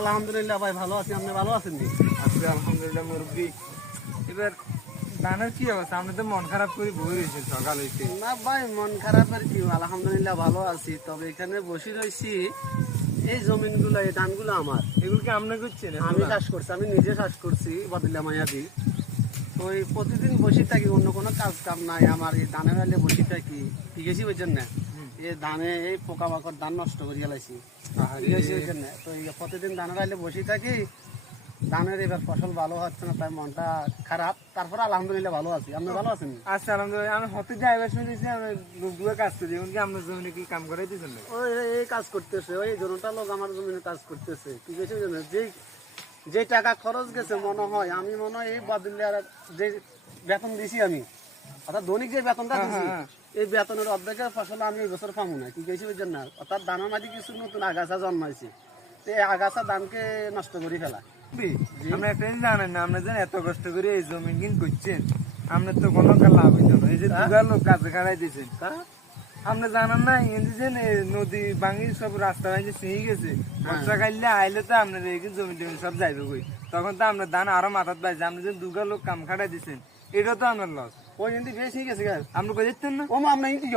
আলহামদুলিল্লাহ ভাই, ভালো আছি। আপনি ভালো আছেন? আলহামদুলিল্লাহ মুরব্বী। এবার ধানের কি অবস্থা? আপনি তো মন খারাপ করে বই রয়েছেন সকাল হইতে। না ভাই, মন খারাপের কি, আলহামদুলিল্লাহ ভালো আছি। তবে এখানে বসে রয়েছি, এই জমিনগুলো, এই ধানগুলো আমার। এগুলো কি আপনি করছেন? আমি চাষ করছি, আমি নিজে চাষ করছি বাদুল্লা মাইয়াদি। ওই প্রতিদিন বসে থাকি, অন্য কোনো কাজ কাম নাই আমার। এই ধানের আলে বসে থাকি, ঠিক আছে বুঝছেন না? এই ধানে এই পোকামাকড় ধান নষ্ট করিয়া লাইছি, ঠিক আছে বুঝছেন না? তো এই প্রতিদিন ধানের আলে বসে থাকি, ধানের এবার ফসল ভালো হচ্ছে না, তাই মনটা খারাপ। তারপরে আলহামদুলিল্লাহ ভালো আছি। আপনি ভালো আছেন? আচ্ছা আলহামদুলিল্লাহ। আমি হতে যাইবার শুনেছি আমি লোকগুলো কাজ করি, এমনকি আপনার জমিনে কি কাম করাই দিয়েছেন? ওই এই কাজ করতেছে, ওই জনটা লোক আমার জমিনে কাজ করতেছে, ঠিক আছে বুঝছেন না? যে টাকা খরচ গেছে মনে হয়, আমি মনে হয় এই বাদুল্লার যে বেতন দিছি আমি, অর্থাৎ দৈনিক যে বেতনটা দিছি, এই বেতনের অর্ধেকের ফসল আমি এই বছর পাবো না, ঠিক আছে বুঝছেন না? অর্থাৎ দানার মাঝে কিছু নতুন আগাছা জন্মাইছে, তো এই আগাছা ধানকে নষ্ট করে ফেলা। আপনি একটা জিনিস জানেন না, আপনি যেন এত কষ্ট করে এই জমি কিন করছেন, আপনার তো কোনো লাভ হইতো না। এই যে দুগার লোক কাজে খাড়াই দিয়েছেন, আপনি জানান না যে নদী ভাঙি সব রাস্তা ভাঙি ছিঁড়ে গেছে, বর্ষা খাইলে আইলে তো আপনার জমি টমি সব যাইবে কই, তখন তো আপনার ধান আরো মাথাত পাইছে। আপনি যে দুগার লোক কাম খাটাই দিচ্ছেন, এটা তো আপনার লস। ওই কিন্তু বেশি গেছে, আপনি কই দিচ্ছেন না? ও মা, আপনার ইন্টি